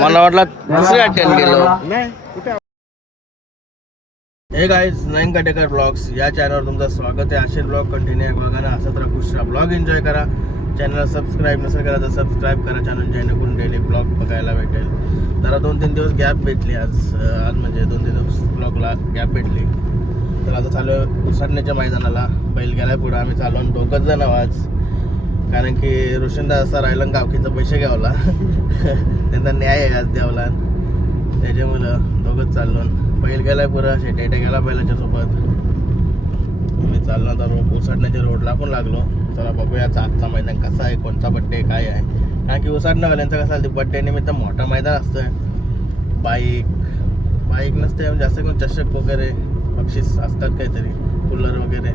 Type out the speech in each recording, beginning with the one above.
मला वाटलं दुसरी अटेंड गेलो. हे गाईज, नईन काटेकर ब्लॉग्स या चॅनलवर तुमचं स्वागत आहे. असे ब्लॉग कंटिन्यू बघा, असंच राहा, खुश राहा, ब्लॉग एन्जॉय करा. चॅनलला सबस्क्राईब नसेल करा तर सबस्क्राईब करा चॅनल, जेणेकरून डेली ब्लॉग बघायला भेटेल. जरा 2-3 दिवस गॅप भेटली आज म्हणजे 2-3 दिवस ब्लॉगला गॅप भेटली. तर आता चालू उसरण्याच्या मैदानाला. बैल गेलाय पुढं, आम्ही चालू दोघंच जण आज, कारण की रोशनदा असा राहिला गावकीचा पैसे घ्यावला त्यांचा न्याय आहे आज द्यावला, त्याच्यामुळं दोघंच चाललो. बैल गेलाय पुरा, शेटेटे गेला बैलाच्या सोबत. मी चाललो आता उसाडण्याच्या रोडला पण लागलो. चला बघूया आजचा मैदान कसा आहे, कोणता बड्डे काय आहे. कारण की उसाडण्यावाल्यांचं कसं असतं, बड्डे निमित्त मोठा मैदान असतं. बाईक नसते, जास्त करून चषक वगैरे बक्षीस असतात, काहीतरी कूलर वगैरे.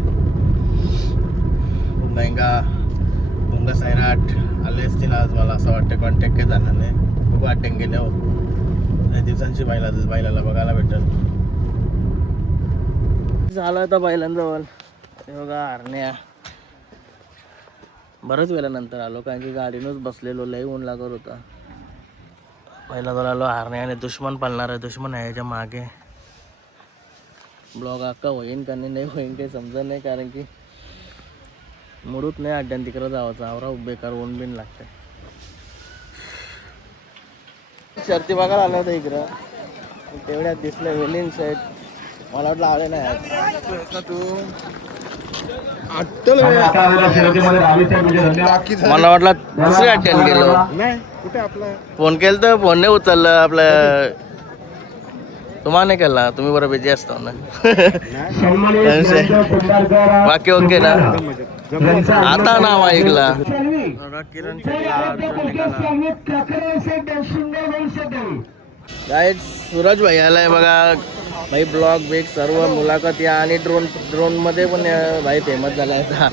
भुंगा सैराट आले असतील आज, मला असं वाटतं. कॉन्टॅक्ट काही झाला नाही, बघू अटेंड गेले हो. दिवसांची बैलाला बघायला भेटेल. झालं आता बैलांजवळ. बघा हरण्या, बरंच वेळानंतर आलो, कारण की गाडीनंच बसलेलो, लई ऊन लागत होता. बैलाजवळ आलो. हरण्या आणि दुश्मन पालणार आहे. दुश्मन आहे याच्या मागे. ब्लॉग अक्का होईन का नाही होईन काही समजत नाही, कारण की मुडूत नाही अड्ड्यान तिकडं जावाचं. आवरा बेकार ऊन बिन लागतंय. शर्ती बघायला आलं होतं इकडं, तेवढ्यात दिसलं वेलिन सेट. मला वाटलं आले नाही मला वाटलं दुसरी अटेंड गेलो. कुठे आपला फोन केलं तर फोन नाही उचललं. आपलं तुम्हाला नाही केला, तुम्ही बरं बिझी असता ना. बाकी ओके ना. आता नाव ऐकला किरण गाईज. सूरज भाई आलाय बघा. भाई ब्लॉग बिग सर्व मुलाखत या, आणि ड्रोन मध्ये पण भाई फेमस झालाय आता.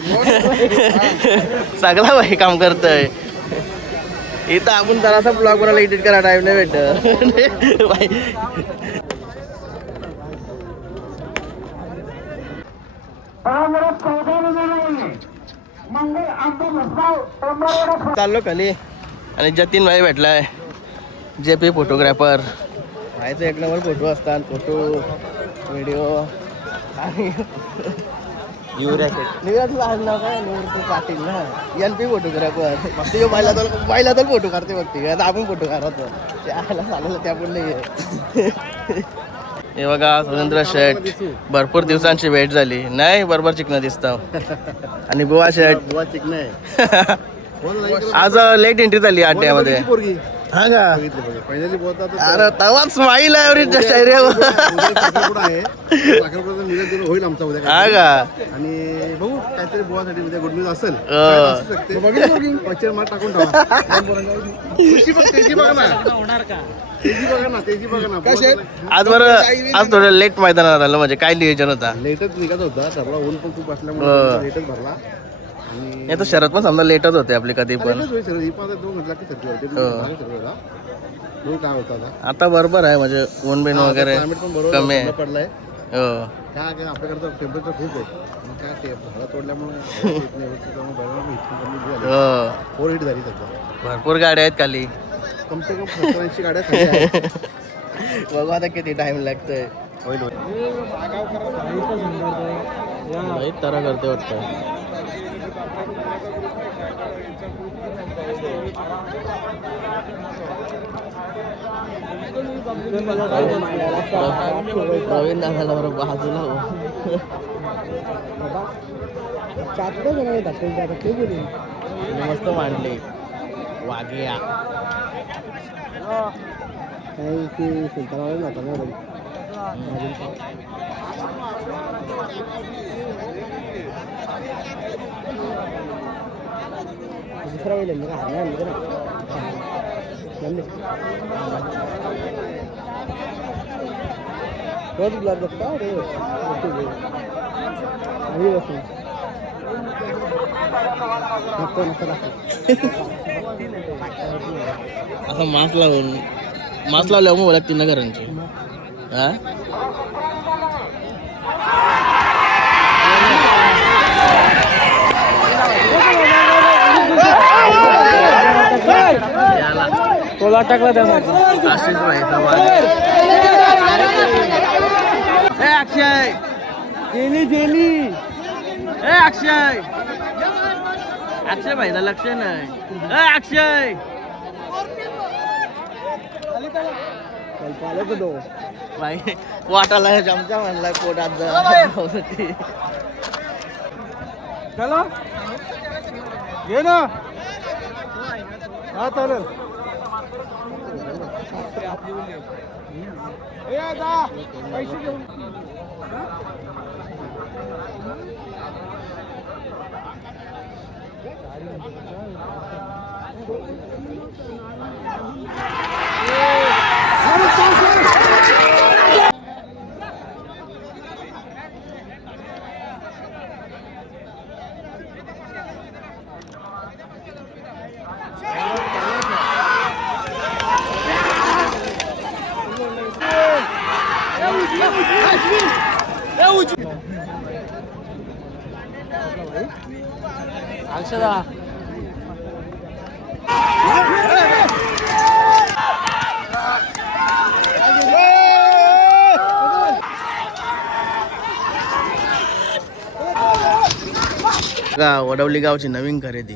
सगळा भाई काम करतोय इथं. आपण जरासा ब्लॉग बनायला एडिट करा टाइम नाही भेटत भाई. चाललो खाली, आणि जतीन भाई भेटलाय, JP फोटोग्राफर. व्हायचं एक नंबर फोटो असतात, फोटो व्हिडिओ. आणि निवृत्ती नाव काय, निवृत्ती पाटील ना, NP फोटोग्राफर. फक्त बैलाचा फोटो काढते बघते, आता आपण फोटो काढतो त्याला चाललं, त्या पण नाही. हे बघा सुरेंद्र शेठ, भरपूर दिवसांची भेट झाली नाही, बरोबर चिकन दिसतं. आणि बुवा शेठ आज लेट एंट्री झाली अड्ड्यामध्ये. हा का, अरे तवाच स्माईल आहे चेहऱ्यावर. होईल आमचा उद्या. हा का, आणि बघू काहीतरी बुवासाठी उद्या गुड न्यूज असेल. टाकून आज बरं, आज थोडं लेट मैदानात आलं, म्हणजे काय नियोजन होता. लेटच निघत होता, ठरला ऊन पण खूप असल्यामुळे लेटच भरला. नाही तर शरद पण समजा लेटच होते आपली कधी पण. आता बरोबर आहे, म्हणजे ऊन बिन वगैरे कमी आहे. पडलाय हो, काय आपल्याकडचं टेम्परेचर खूप आहे, काय झाडं तोडल्यामुळे फोर हिट झाली सध्या. भरपूर गाड्या आहेत खाली, कम से कम 70-80 गाड्या खाली आहेत. बघू आता किती टाइम लागतोय. तारा करते वाटतं. प्रवीण दादाला बरोबर बाजूला हो. मस्त मांडले वाघ्या. काही की सुलतानाबाई नव्हता ना. दुसरा वेळ का हरणार रोज गुलाब बघता रे. असं मास्क लावल्यावर मग लागतील ना घरांची. हा गोला टाकला त्यासाठी. आशिष भाईचा वाद. ए अक्षय जेली ए अक्षय अक्षय भाईला लक्ष नाही. ए अक्षय भाई वाटाला चमचा म्हणलाय पोटात जा. चला घे ना. हा चालेल. पैसे घेऊन अक्षदा वडवली गावची नवीन खरेदी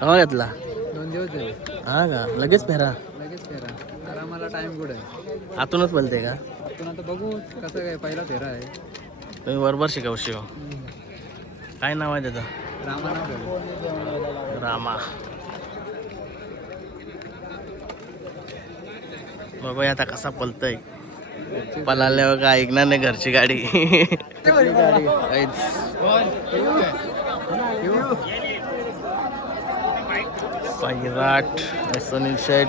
हवा घेतला. 2 दिवस झाले. हा का लगेच फेरा लगेच फेरा. तर आम्हाला टाइम कुठे आहे. आतूनच बोलते का आपण आता बघू कसं काय. पहिला फेरा आहे. तुम्ही बरोबर शिकव शिव. काय नाव आहे त्याचं. रामा नाव ठेवलं. रामा. बघूया आता कसा पलतय. पलाल्यावर काय ऐकणार नाही घरची गाडी. विराट सुनील शेठ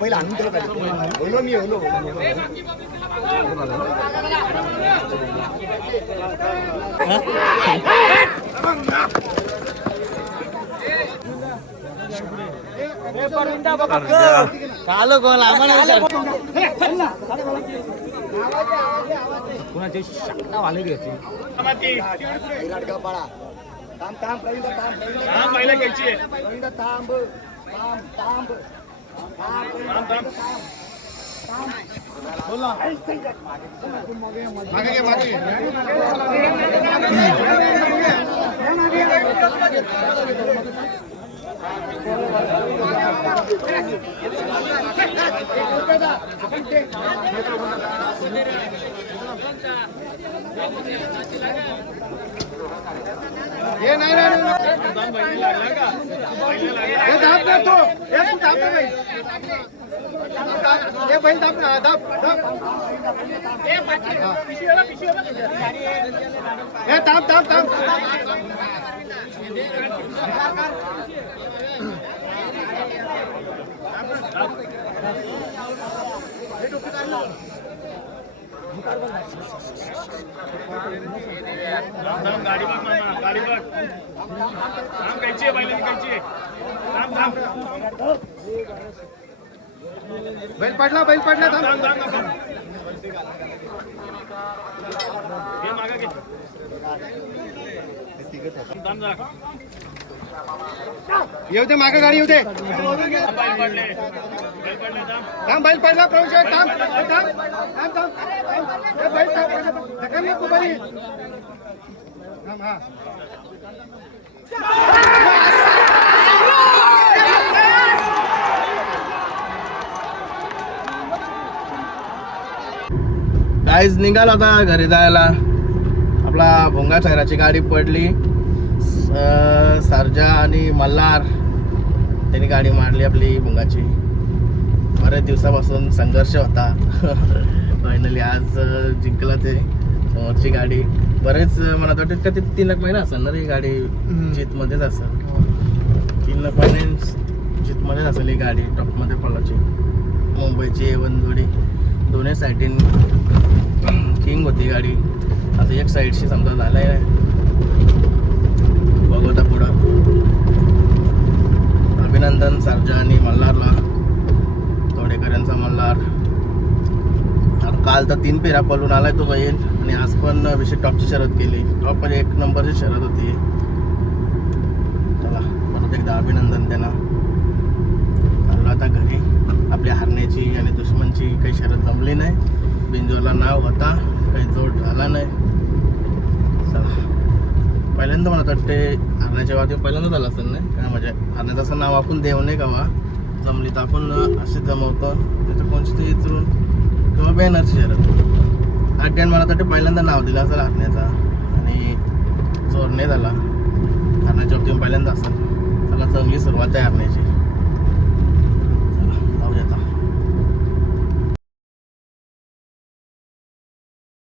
पहिला आणून त्याला बोलो मी बोलो. कालो गोल आम्हाला कुणाचे शाखा वाले घ्यायचे. विराट का पळा. थांब थांब प्रवीण थांब. थांब पहिला घ्यायची. प्रवीण थांब. थांब थांब. थांब थांब. बोला. मागे घे मागे घे. ये नाही नाही हे दाब ना तो. हे तू दाब ना भाई. हे भाई दाब ना. दाब दाब. हे दाब दाब दाब. गाडी बघ मामा. गाडी बघ. थांब कायची बैल कायची. थांब थांब. बैल पडला बैल पडला. थांब थांब थांब. हे मागा घे. थांब जा. येऊ दे मागे गाडी येऊ दे. थांब बैल पडला. प्रवेश थांब थांब थांब थांब. हे बैल थांब नको बैल. थांब हा. काहीच निघाला होता घरी जायला. आपला भोंगा शहराची गाडी पडली. सर्जा आणि मल्हार त्यांनी गाडी मारली आपली भोंगाची. बऱ्याच दिवसापासून संघर्ष होता. फायनली आज जिंकला ते समोरची गाडी. बरेच मला वाटतं का ते 3 महिना असेल ना रे गाडी. जीतमध्येच असेल. 3 महिने जीतमध्येच असेल ही गाडी. टॉपमध्ये पळाची मुंबईची A1 जोडी. दोन्ही साईडीन किंग होती गाडी. आता एक साईडशी समजा झालं आहे. बघू आता पुढं. अभिनंदन सर्जा आणि मल्हारला, तोडेकरांचा मल्हार. काल तर 3 फेऱ्या पळून आलाय तो बैल आणि आज पण विशेष टॉपची शर्यत केली. टॉप म्हणजे 1 नंबरची शर्यत होती. चला परत एकदा अभिनंदन त्यांना. चाललो आता घरी. आपल्या हरण्याची आणि दुश्मनची काही शर्यत जमली नाही. बिंजोरला नाव होता, काही जोड झाला नाही. चला पहिल्यांदा मला वाटते हरण्याच्या वाटी पहिल्यांदा झालं असेल नाही काय, म्हणजे हरण्याचं असं नाव आपण देऊ नाही का वा. जमली तर आपण असेच जमवतो. त्याचं कोणची ते इचरून किंवा बॅनरची शर्यत. अड्ड्यान मला वाटते पहिल्यांदा नाव दिलं असेल हरण्याचा आणि जोर नाही झाला. हरण्याच्या बाबतीत पहिल्यांदा असेल. चला जमली सुरुवात आहे हरण्याची.